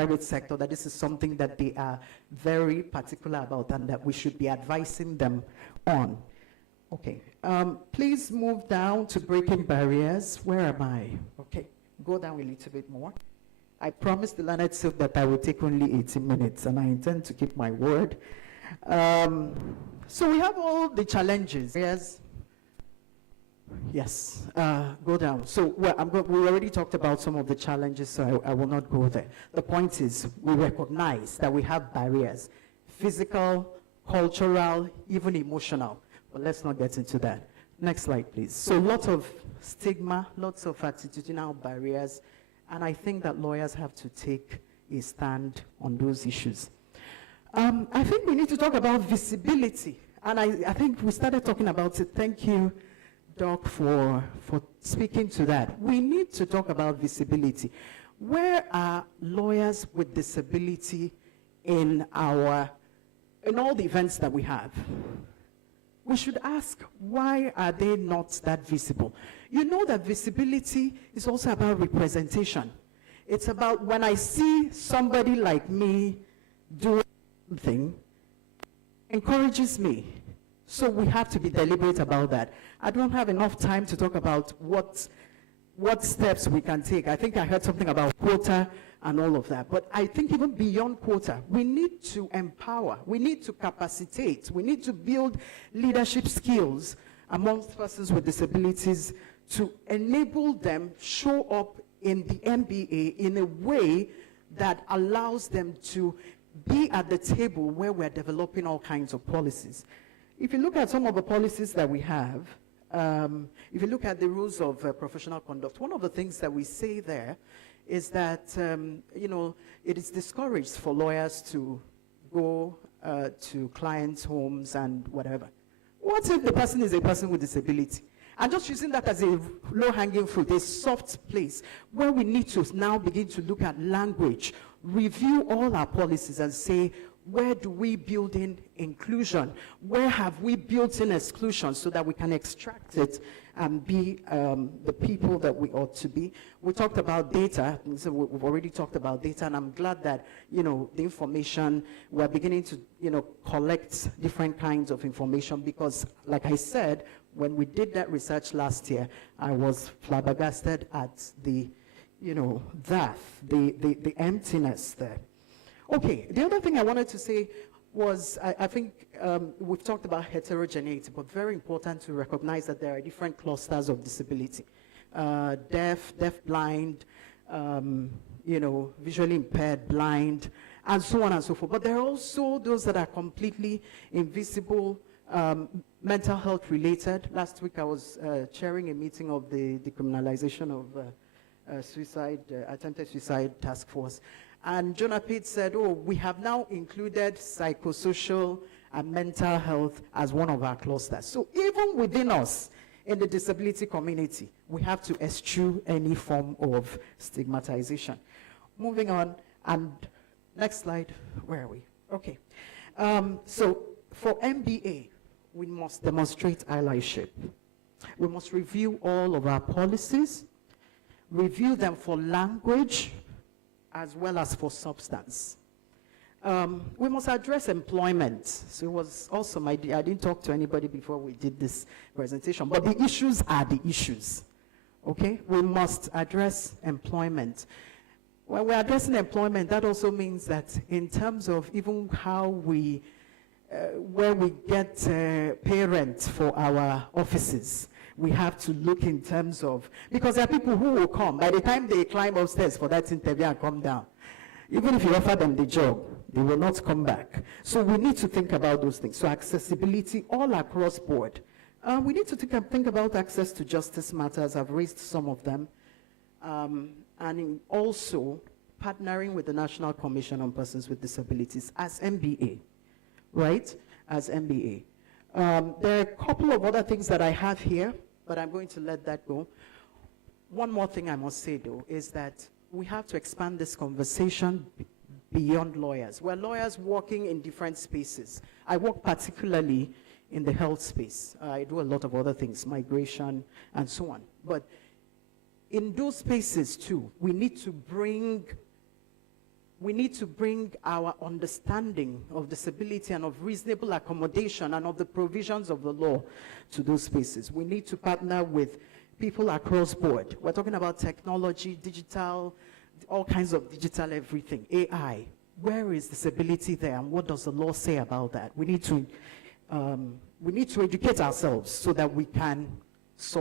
private sector, that this is something that they are very particular about and that we should be advising them on. Okay, please move down to breaking barriers. Where am I? Okay, go down a little bit more. I promised the learned self that I would take only 18 minutes, and I intend to keep my word. So we have all the challenges. Yes, go down. So we already talked about some of the challenges, so I will not go there. The point is, we recognize that we have barriers, physical, cultural, even emotional. But let's not get into that. Next slide, please. So lots of stigma, lots of attitudinal barriers, and I think that lawyers have to take a stand on those issues. I think we need to talk about visibility, and I think we started talking about it. Thank you, Doc, for speaking to that. We need to talk about visibility. Where are lawyers with disability in all the events that we have? We should ask, why are they not that visible? You know that visibility is also about representation. It's about when I see somebody like me doing something, encourages me. So we have to be deliberate about that. I don't have enough time to talk about what steps we can take. I think I heard something about quota and all of that. But I think even beyond quota, we need to empower, we need to capacitate, we need to build leadership skills amongst persons with disabilities to enable them show up in the MBA in a way that allows them to be at the table where we're developing all kinds of policies. If you look at some of the policies that we have, if you look at the rules of professional conduct, one of the things that we say there is that, it is discouraged for lawyers to go to clients' homes and whatever. What if the person is a person with disability? And just using that as a low-hanging fruit, a soft place, where we need to now begin to look at language, review all our policies and say, where do we build in inclusion? Where have we built in exclusion so that we can extract it and be the people that we ought to be? We talked about data, so we've already talked about data, and I'm glad that, the information, we're beginning to, collect different kinds of information because, like I said, when we did that research last year, I was flabbergasted at the, the emptiness there. Okay, the other thing I wanted to say was, I think we've talked about heterogeneity, but very important to recognize that there are different clusters of disability. Deaf, blind, visually impaired, blind, and so on and so forth. But there are also those that are completely invisible, mental health related. Last week I was chairing a meeting of the decriminalization of attempted suicide task force. And Jonah Pitt said, we have now included psychosocial and mental health as one of our clusters. So even within us, in the disability community, we have to eschew any form of stigmatization. Moving on, and next slide, where are we? Okay. So for MBA, we must demonstrate allyship. We must review all of our policies, review them for language, as well as for substance. We must address employment. So it was awesome. I didn't talk to anybody before we did this presentation, but the issues are the issues, okay? We must address employment. When we're addressing employment, that also means that in terms of even how we, where we get pay rent for our offices, we have to look in terms of, because there are people who will come, by the time they climb upstairs for that interview and come down, even if you offer them the job, they will not come back. So we need to think about those things. So accessibility all across board. We need to think about access to justice matters. I've raised some of them. And also partnering with the National Commission on Persons with Disabilities as MBA, right? As MBA. There are a couple of other things that I have here, but I'm going to let that go. One more thing I must say, though, is that we have to expand this conversation beyond lawyers. We're lawyers working in different spaces. I work particularly in the health space. I do a lot of other things, migration and so on. But in those spaces, too, we need to bring we need to bring our understanding of disability and of reasonable accommodation and of the provisions of the law to those spaces. We need to partner with people across board. We're talking about technology, digital, all kinds of digital everything, AI. Where is disability there, and what does the law say about that? We need to educate ourselves so that we can support